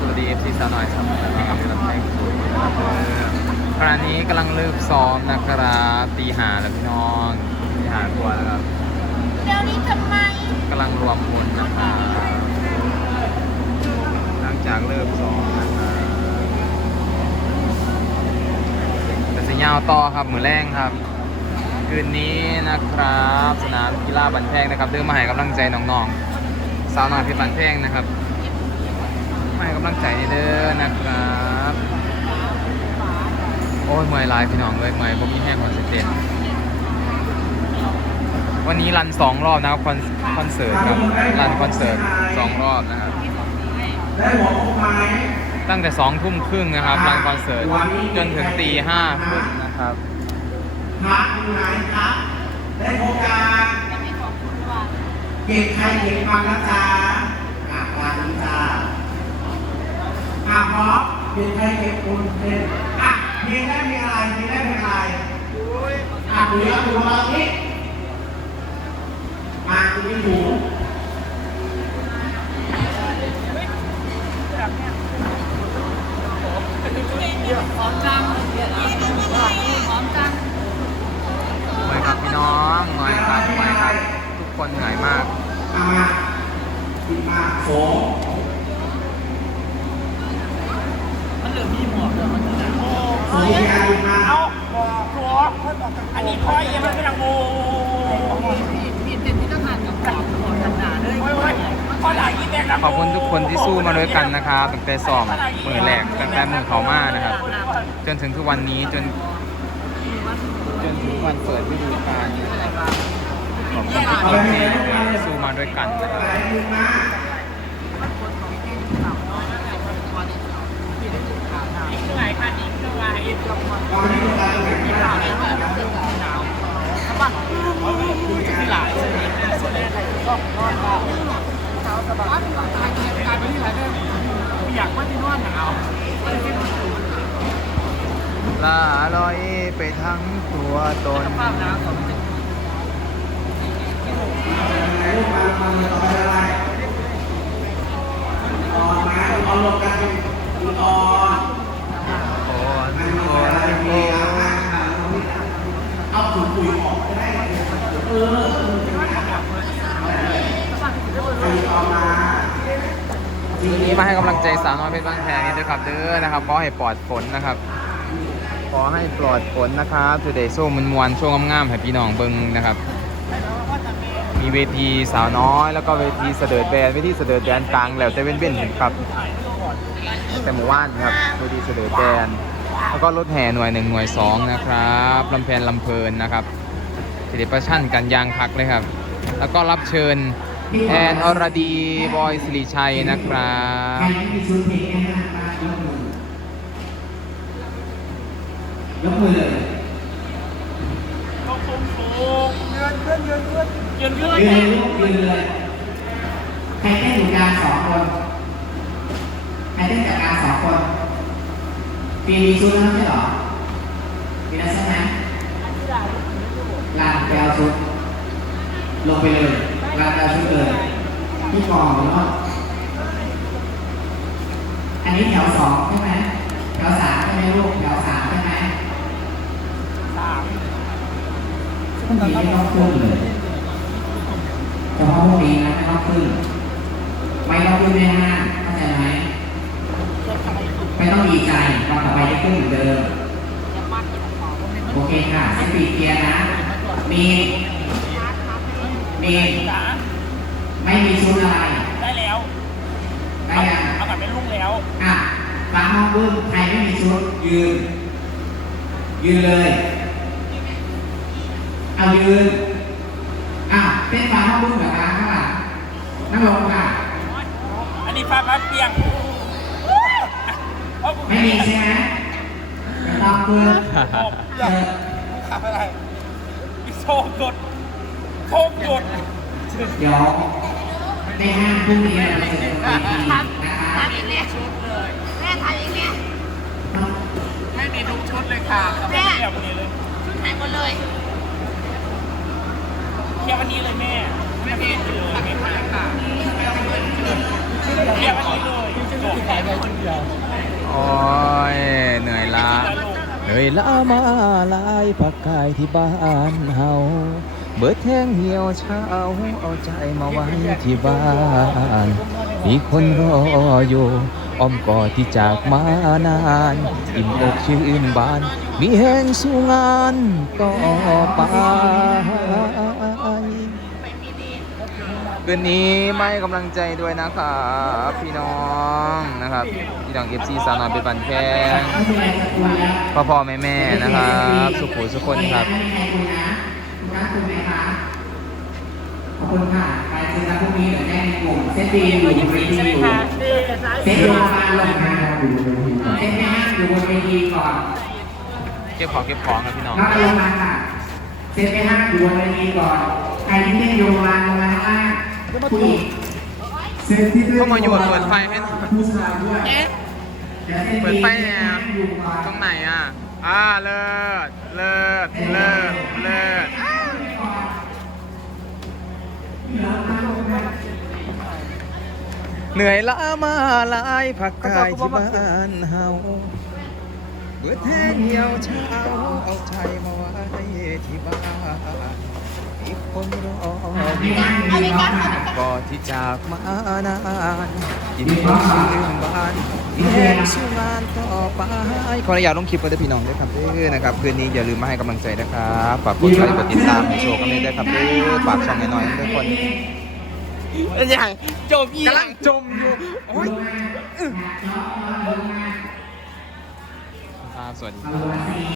สวัสดีเอฟซีสาวหน่อยครับนะครับกำลังแต่งตัวนะครับขณะนี้กำลังเริ่มซ้อมนะครับตีหาแล้วพี่น้องตีหากว่าแล้วครับเดี๋ยวนี้ทำไมกำลังรวมพลนะครับหลังจากเริ่มซ้อมนะครับแต่สัญญาณต่อครับมือแรงครับคืนนี้นะครับ สนามกีฬาบันแพงนะครับเดินมาให้กำลังใจน้องๆ สาวน้อยเพชรบันแพงนะครับมา ให้กำลังใจนี่เด้อนะครับโอ้ยเมื่อยหลายพี่น้องเลยเมื่อยผมมีแห้งคอนเสิร์ตเต้นวันนี้รันสองรอบนะครับคอนคอนเสิร์ตครับรันคอนเสิร์ตสองรอบนะครับได้หัวพกไม้ตั้งแต่สองทุ่มครึ่งนะครับรันคอนเสิร์ตจนถึงตีห้าครึ่งนะครับพระอยู่ไหนครับได้โครงการเก็บใครเก็บฟังนะจ๊ะอะวางนี้จ้า อะพร้อมเก็บใครเก็บคุณเป็นอะเพลงได้เพลงอะไรเพลงได้เพลงอะไรอะเหลืออยู่เรานี้อะคุณไม่ถูกพร้อมจังพร้อมจังเหนื่อยครับพี่น้องเหนื่อยครับเหนื่อยครับ ทุกคนเหนื่อยมากเอามาขึ้นมาโสง มันเหลือมีหมวกเหรอมันเหลือโอ้ โสงที่อายุมา เอาบอกหัวอันนี้คอยยังไม่เป็นโอ้ มีเต็มที่ต้องหันกับขอบหัวกันหนาเลย โอ้ยโอ้ยคอยหลายยี่แดงนะ ขอบคุณทุกคนที่สู้มาด้วยกันนะครับตั้งแต่สองมือแรกตั้งแต่มือเขามานะครับ จนถึงทุกวันนี้จน จนถึงวันเปิดฤดูกาลขอบคุณทุกคนที่สู้มาด้วยกันนะครับอนมายค่ะนี่เหนื่อยตอนนี้ดูการแข่งขัน ที่หลายใช่ไหมส่วนแรกก็นอนบ้างอยากว่าที่นอนหนาว ลาลอยไปทั้งตัวตนภาพน้ำของลูกมาฟังต่อไปอะไรต่อมาเอาลงกันตอโอ้ยมันโอ้มีอะไรยมีโอ้อเอาถุงปุ๋ยออกได้เออใครเอมาวันนี้มาให้กำลังใจสาวน้อยเพชรบางแพนี่ด้วยครับเด้อนะครับขอให้ปลอดฝนนะครับ อให้ปลอดฝนนะครับทูเดย์โซ่มันมวนๆช่วงงามๆให้พี่น้องเบิ่งนะครับ มีเวทีสาวน้อย แล้วก็เวทีเสด็จแบนเวทีเสด็จแบนกลางแล้วจะเว้นเว้นๆครับ แต่หมู่บ้านครับเวทีเสด็จแบนแล้วก็รถแห่หน่วยหนึ่งหน่วยสองนะครับลำเพนลำเพลินนะครับสิริประชันกันยางพักเลยครับ แล้วก็รับเชิญแอนอรดีบอยสิริชัยนะครับ ใครที่มีชุดเพลงแค่ห้ามา ยกมือยกมือเลยก็คงโค้งเงินเงินเงินเงินเงินเงินยืนเลยลูกยืนเลยใครเต้นอยู่กลางสองคนใครเต้นจากกลางสองคนปีมีชุดแล้วไม่ใช่เหรอมีแล้วใช่ไหมลานไปเอาชุดลงไปเลยลานไปเอาชุดเลยที่กองเนาะอันนี้แถวสองใช่ไหมแถวสามใช่ไหมลูกแถวสามใช่ไหม สาม พรุ่ งนี้ไม่ต้องขึ้นเลยเฉพาะพรุ่งนี้นะไม่ต้องขึ้น ไม่ต้องขึ้นในห้างเข้าใจไหมไม่ต้องดีใจวันต่อไปได้ขึ้นเหมือนเดิม โอเคค่ะสิบปีเคลียร์นะ มี มี ไม่มีชุดอะไร ได้แล้วได้ยังเอากลับไปลุ่งแล้ว อะฟ้าห้องบึ้มใครไม่มีชุดยืน ยืนเลย เอายืนอะเต้นฟ้าห้องบึ้มเหรอคะข้างหลังนั่งลงค่ะ อันนี้ฟ้าฟ้าเปียกไม่มีใช่ไหมไม่ต้องขึ้นผมอเอยากอขับอะไรมีโชคกดโชคกดเดี๋ยวในห้างพรุ่งนี้เราจะเจอกันอีกทีนะคะทำอย่างเนี้ยแม่ทำอย่างเนี้ยไม่มีทุกชุดเลยค่ะไม่เกี่ยววันนี้เลยชุดไหนหมดเลย ยกอันนี้เลยแม่ไม่เมย์เลยไม่ค่ะเรียกอันนี้เลยบอกแค่คนเดียวโอ้ยเหนื่อยล้าเหนื่อยล้ามาลายปักกายที่บ้านเฮาเบิดแทงเหี่ยวเช้าเอาใจมาไว้ที่บ้านมีคนรออยู่อ้อมกอดที่จากมานานอิ่มอกชื่นบาน มีแห่งสู้งานต่อไป คืนนี้ไม่กำลังใจด้วยนะครับพี่น้องนะครับพี่น้องเอฟซีสาวน้อยเป็นบันแพงไม่เป็นไรจะคุยแล้วพ่อพ่อแม่แม่นะครับ สุขุสุขคนครับไม่มีใครคุยนะคุณรักคุณไหมคะขอบคุณค่ะไปเจอกันพรุ่งนี้เดี๋ยวแจ้งในกลุ่มเซตดีอยู่บนเวทีอยู่เซตโยมาลงมาเซตไม่ห้ามอยู่บนเวทีก่อนเก็บของเก็บของครับพี่น้องแล้วก็ลงมาค่ะเซตไม่ห้ามอยู่บนเวทีก่อนใครที่เล่นโยมาลงมาข้างล่างผู้หญิง เข้ามาอยู่เปิดไฟให้เปิดไฟเนี่ยตรงไหนอะ อ่า เลิศ เลิศ เลิศ เลิศเหนื่อยล้ามาหลายพักกายที่บ้านเฮาเบื่อแทนเหี่ยวเช้าเอาใจมาไว้ที่บ้านอีกคนรอ ก่อนที่จากมานานยินดีชื่นบานมีแรงสู้งานต่อไปขออนุญาตลงคลิปไว้ด้วยพี่น้องด้วยครับเด้อนะครับคืนนี้อย่าลืมมาให้กำลังใจนะครับฝากกดไลค์กดติดตามโชว์กันเลยด้วยครับเด้อฝากช่องหน้อยๆทุกคนอย่างจบอีกกำลังจมอยู่โอ้ยครับสวัสดีครับ